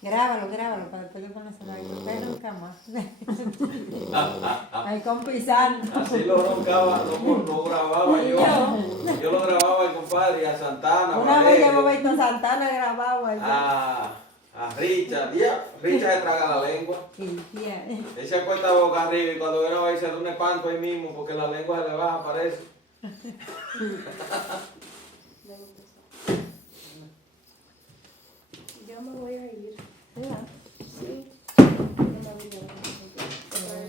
Grábalo para después de ponérselo ahí. Usted nunca más. Ahí con pisando. Así lo roncaba, lo grababa yo. Yo lo grababa al compadre, a Santana, Una vez Valerio, llevo a Santana grabado allá. a Richard. Richard se traga la lengua. Yeah. Él se acuesta boca arriba y cuando viene a ver se da un espanto ahí mismo porque la lengua se le baja, parece. Yo me voy a ir. Yeah.